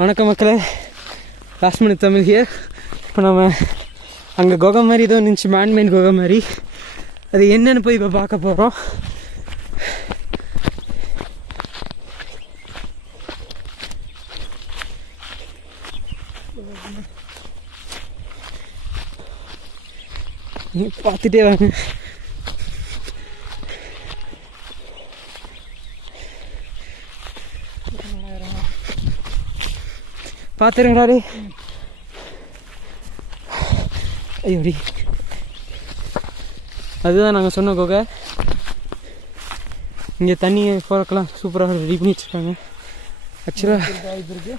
வணக்கம் மக்களே. Last minute Tamil here இப்போ நம்ம அங்கே குகை மாதிரி ஏதோ நினச்சி மேன்மேன் குகை மாதிரி. அது என்னன்னு போய் இப்போ பார்க்க போகிறோம் பார்த்துட்டே வாங்க. பார்த்துருங்கடா டேய் ஐயோடி. அதுதான் நாங்கள் சொன்ன கோக. இங்கே தண்ணி போகிறக்கெல்லாம் சூப்பராக ரெடி பண்ணி வச்சுருக்காங்க. ஆக்சுவலாக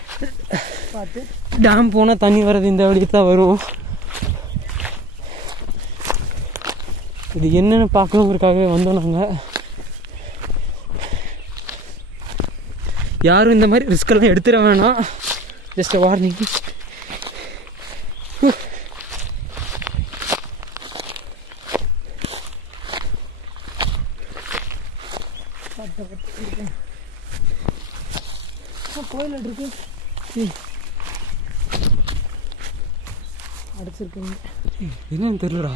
பார்த்து டேம் போனால் தண்ணி வர்றது இந்த வழிக்கு தான் வரும். இது என்னென்னு பார்க்கணுங்கிறதுக்காகவே வந்தோம் நாங்கள் யாரும் இந்த மாதிரி ரிஸ்கெல்லாம் எடுத்துட வேணாம். ஜஸ்ட் வார்னிங் கோயில் இருக்கு அடைச்சிருக்குங்க என்னன்னு தெரியலடா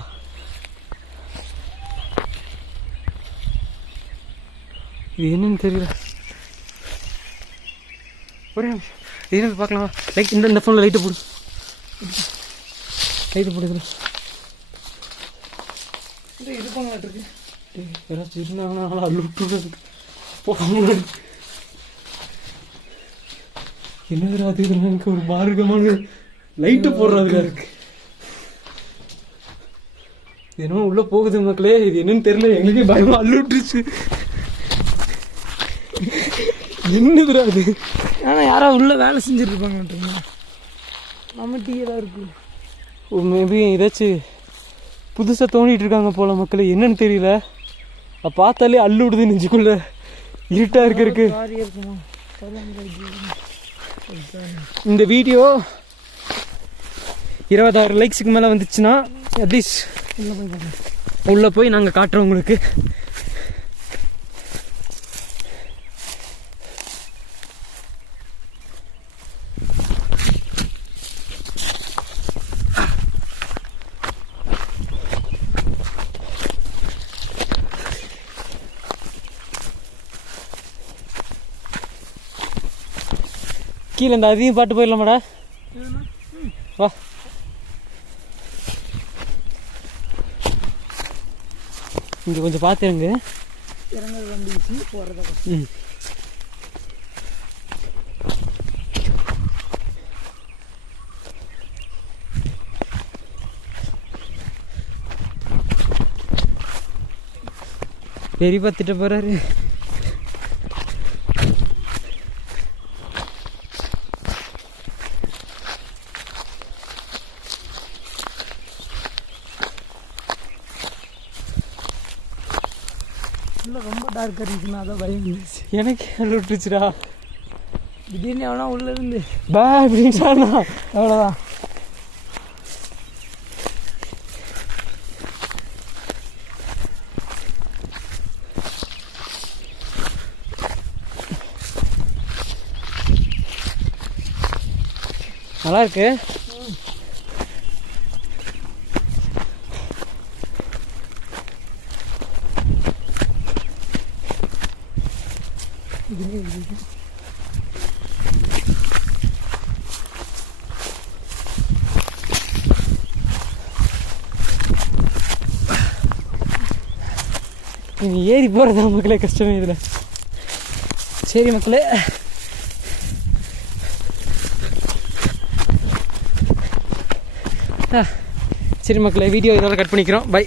இது என்னன்னு தெரியல ஒரே நிமிஷம் இது என்னன்னு பார்க்கலாம். லைட் இந்த இந்த ஃபோனில் லைட்டு போடு. லைட்டு போடுது இது இருக்கு. யாராச்சும் இருந்தாங்கன்னா லுட்டு போக என்னதுடா அது எனக்கு ஒரு மார்க்கமான லைட்டு போடுறதுல இருக்கு என்னமோ உள்ள போகுது மக்களே. இது என்னன்னு தெரியல. எங்களுக்கே பயமா அள்ளுட்டுருச்சு என்னதுடா அது ஆனால் யாரோ உள்ள வேலை இருப்பாங்க நம்ம டீயெல்லாம் இருக்கு. மேபி ஏதாச்சும் புதுசாக தோண்டிட்டு இருக்காங்க போல மக்களே. என்னன்னு தெரியல. பார்த்தாலே அள்ளு விடுது நெஞ்சுக்குள்ள. இருட்டாக இருக்கிறதுக்கு. இந்த வீடியோ இருபதாயிரம் லைக்ஸுக்கு மேலே வந்துச்சுன்னா அட்லீஸ்ட் உள்ள போய் உள்ளே போய் நாங்கள் காட்டுறோம் உங்களுக்கு. கீழே இந்த அதையும் பாட்டு போயிடலாமாடா? வா. இங்கே கொஞ்சம் பார்த்துருங்க இறங்குறது வந்துச்சு போகிறத ம். பெரியப்பா திட்ட போறாரு. உள்ள ரொம்ப டார்க்காக இருந்துச்சுன்னா அதான் பயம் இருந்துச்சு எனக்கு விட்டுச்சுடா திடீர்னு எவனா உள்ள இருந்து. பா அப்படின்னு சொன்னா. அவ்வளோதான் நல்லா இருக்கு ஏறி போகிறது மக்களே கஷ்டமே இதில். சரி மக்களே. ஆ, சரி மக்களே வீடியோ இதோட கட் பண்ணிக்கிறோம். பை